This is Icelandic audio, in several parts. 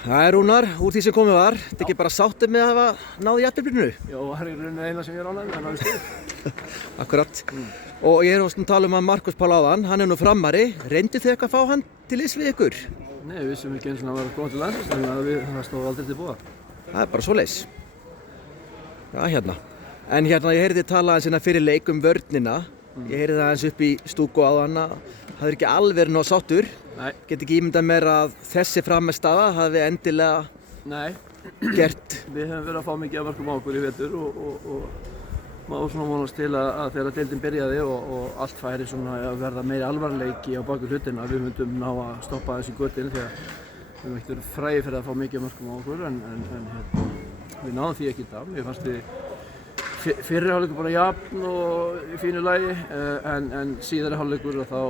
Það Rúnar, úr því sem komið var. Þetta ekki bara sáttur með að hafa náð jafnteflinu? Jó, það í rauninni eina sem ég ánægður með að náðu stig. Akkurat. Og ég að tala um að Markus Páll áðan, hann nú framari. Reyndu þið eitthvað að fá hann til liðs við ykkur? Nei, við vissum ekki eins og að vera góð til landsins, þannig að það stóð aldrei til boða. Það bara svoleiðis. Já, hérna. En hérna, ég heyrði þið tala aðeins fyrir leik vörnina. Ég heyrði það aðeins upp í stúku áðan að það er ekki alveg verið nóg sáttur. Nei. Get ekki ímyndað mér að þessi frammistaða hafi endilega gert. Við höfum verið að fá mikið af mörkum á okkur í vetur og maður svona vonast til að þegar deildin byrjaði og allt færi svona að verða meiri alvarleiki á baku hlutina, við myndum ná að stoppa þessi götin þegar við höfum ekkert verið frægir fyrir að fá mikið af mörkum á okkur en við náðum því ekki í dag. Mér fannst við fyrri hálfleikur bara jafn og í fínu lagi en síðari hálfleikur og þá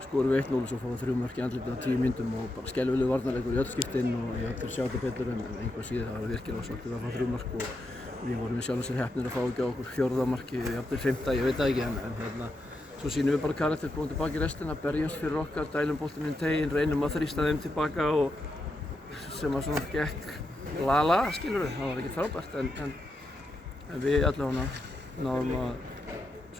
skorum við 1-0 og svo fáum við 3 mörk í andlitið á 10 mínútum og bara skelfilegur varnarleikur í öll skiptin og ég ætti að sjá þetta betur en einhver síðan það var virkilega svolítið að fá 3 mörk og við vorum í sjálf og sér heppnir að fá ekki á okkur 4. marki, jafnvel 5. ég veit það ekki en svo sýnum við bara karakter, komum tilbaka í restina, berjumst fyrir okkar, dælum boltinn inn í teginn, reynum að þrýsta þeim tilbaka og sem að svona gekk lala, skilur við, það var ekki frábært en við allavega náðum að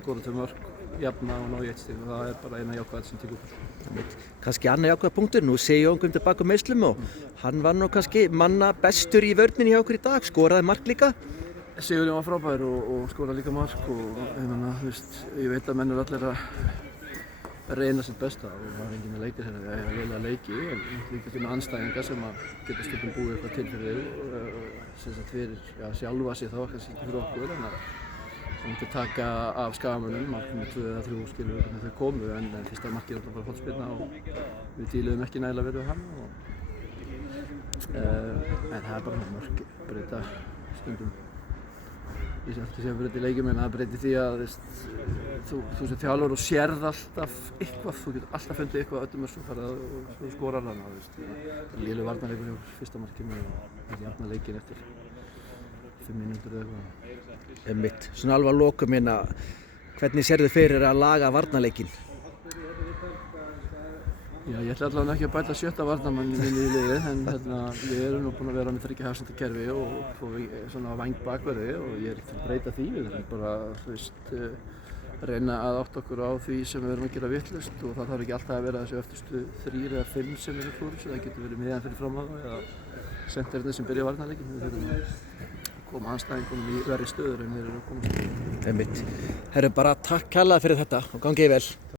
skora 2 mörk, jafna og ná í 1 stig og það bara eina jákvæð sem tekur upp. Kannski annar jákvæð punktur, nú sé Jón kom tilbaka meiðslum og hann var nú kannski manna bestur í vörninni hjá okkur í dag, skoraði mark líka. Sigurinn var frábær og skoraði líka mark og ég veit að menn eru allir að reyna sitt besta og það er enginn að leikir hérna, það er leiðilega leiki en líka fyrir andstæðingar sem að geta stundum búið eitthvað til fyrir þig fyrir sjálfa sig þá kannski ekki fyrir okkur en að það myndi taka af skagamönnum, mark með 2 eða 3 skilur hvernig þau komu en fyrsta markið var bara hornspyrna og við díluðum ekki nægilega vel við hann en það er bara mörk breyta stundum. Ég sé alltaf að breyta í leikjum en það breyti því að þú sem þjálfur og sérð alltaf eitthvað, þú getur alltaf fundið eitthvað öllum og þú skorar hana. Lélegur varnarleikur hjá fyrsta markinu og jafna leikinn eftir 5 mínútur eða eitthvað. Einmitt, svona alveg að lokum hérna, hvernig sérðu fyrir að laga varnarleikinn? Já, ég ætla allavega ekki að bæta 7. varnarmann í liðið en við erum nú búin að vera með 3 hafsentakerfi og svona væng bakverði og ég er ekkert að breyta því, við erum bara reyna að átta okkur á því sem við erum að gera vitlaust og það þarf ekki alltaf að vera þessi öftustu 3 eða 5 sem eru klúris, það getur verið miðjan fyrir fram á eða sendirinn sem byrja varnarleikin, við þurfum að koma andstæðingunum í verri stöður en þeir eru að komast. Einmitt. Herru, bara takk kærlega fyrir þetta og gangið vel.